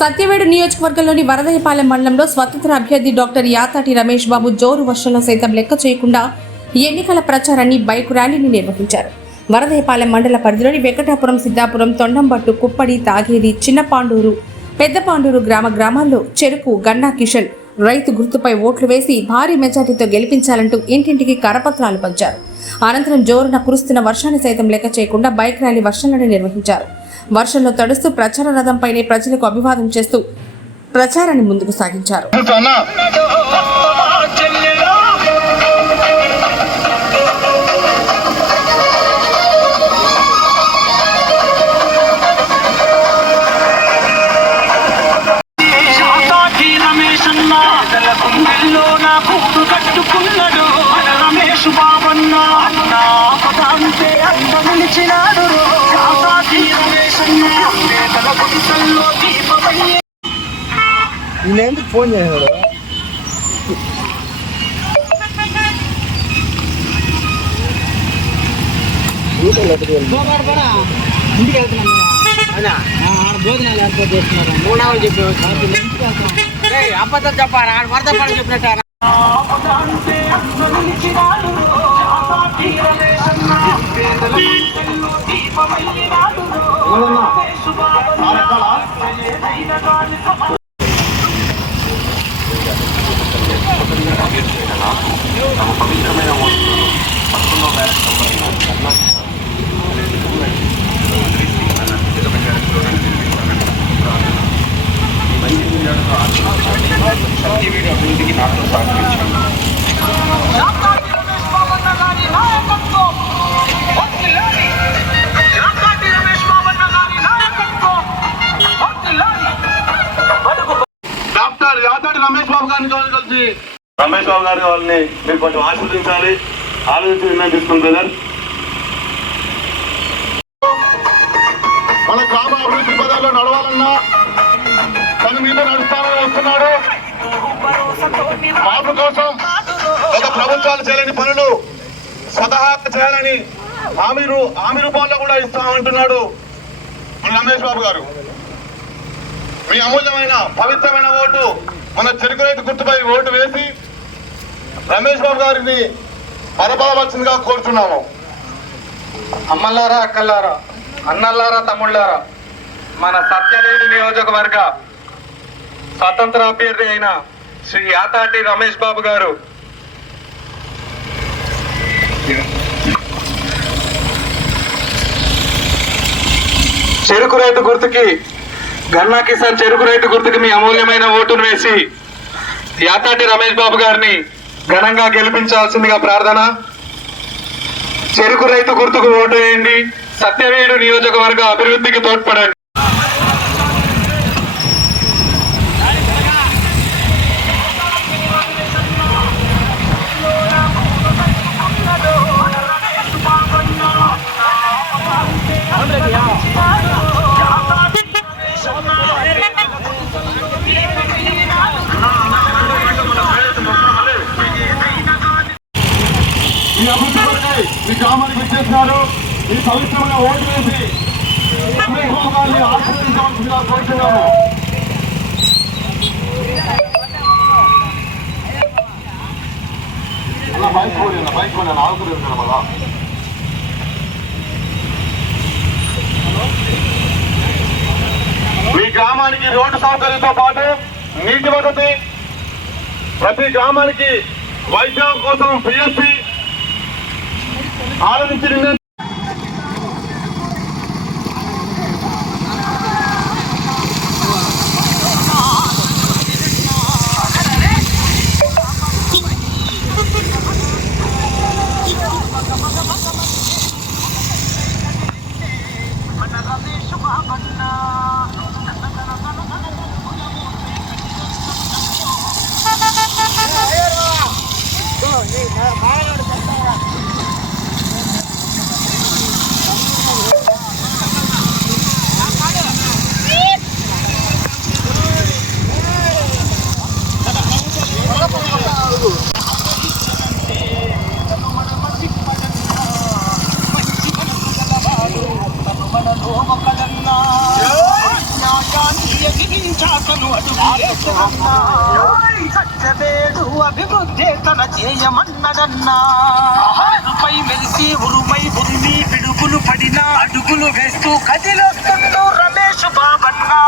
సత్యవేడు నియోజకవర్గంలోని వరదయ్యపాలెం మండలంలో స్వతంత్ర అభ్యర్థి డాక్టర్ యాతాటి రమేష్ బాబు జోరు వర్షంలో సైతం లెక్క చేయకుండా ఎన్నికల ప్రచారాన్ని బైక్ ర్యాలీని నిర్వహించారు. వరదయ్యపాలెం మండల పరిధిలోని వెంకటాపురం, సిద్ధాపురం, తొండంబట్టు, కుప్పడి, తాగేరి, చిన్నపాండూరు, పెద్దపాండూరు గ్రామాల్లో చెరుకు గన్నా కిషన్ రైతు గుర్తుపై ఓట్లు వేసి భారీ మెజార్టీతో గెలిపించాలంటూ ఇంటింటికి కరపత్రాలు పంచారు. అనంతరం జోరున కురుస్తున్న వర్షాన్ని సైతం లెక్క చేయకుండా బైక్ ర్యాలీ వర్షంలోనే నిర్వహించారు. వర్షంలో తడుస్తూ ప్రచార రథంపైనే ప్రజలకు అభివాదం చేస్తూ ప్రచారాన్ని ముందుకు సాగించారు. నేనేందుకు ఫోన్ చేశాడు ఇంటికి వెళ్తున్నాను. భోజనాలు ఏర్పాటు చేస్తున్నారు. మూడు చెప్పి అబద్ధం చెప్పారా వరద పని చెప్పినట్టారా? అభివృద్ధికి నాకు సహకరించాను. డాక్టర్ యాతాటి రమేష్ బాబు గారిని కలిసి రమేష్ బాబు గారి వాళ్ళని మీరు కొంచెం ఆశీర్వదించాలి. ఆలోచించి నిర్ణయం తీసుకుని బ్రదర్. మన గ్రామ అభివృద్ధి పదాల్లో నడవాలన్నా తన మీద నడుస్తానని వస్తున్నాడు. మార్పు కోసం గత ప్రభుత్వాలు చేయలేని పనులు స్వతహాగా చేయాలని హామీ రూపంలో కూడా ఇస్తామంటున్నాడు మన రమేష్ బాబు గారు. మీ అమూల్యమైన పవిత్రమైన ఓటు మన చెరుకు రైతు గుర్తుపై ఓటు వేసి రమేష్ బాబు గారిని బలపడవలసిందిగా కోరుతున్నాము. అమ్మలారా, అక్కలారా, అన్నల్లారా, తమ్ముళ్ళారా, మన సత్యవేడు నియోజకవర్గ స్వతంత్ర అభ్యర్థి అయిన శ్రీ యాతాటి రమేష్ బాబు గారు చెరుకు రైతు గుర్తుకి గన్నా కిసాన్ చెరుకు రైతు గుర్తుకి మీ అమూల్యమైన ఓటును వేసి యాతాటి రమేష్ బాబు గారిని ఘనంగా గెలిపించాల్సిందిగా ప్రార్థన. చెరుకు రైతు గుర్తుకు ఓటు వేయండి. సత్యవేడు నియోజకవర్గ అభివృద్ధికి తోడ్పడండి. ఈ అభివృద్ధి కొరకై ఈ గ్రామానికి వచ్చేస్తున్నారు. ఈ పవిత్రమైన ఓటు వేసి గారిని ఆశీర్వదించవలసిందిగా కోరుతున్నాము. బైక్ కొన్నాను ఆగుతుంది మళ్ళా. మీ గ్రామానికి రోడ్డు సౌకర్యంతో పాటు నీటి వసతి, ప్రతి గ్రామానికి వైద్యం కోసం పిఎస్సి ఆలోచించి ధ్యాసను అడుగులేసనన్నా సత్యవేడు అభివృద్ధి తన చేయమన్నదన్నా పై మెలిసి ఉరుమై ఉరిమి పిడుగులు పడిన అడుగులు వేస్తూ కదిలొస్తుండు రమేష్ బాబన్నా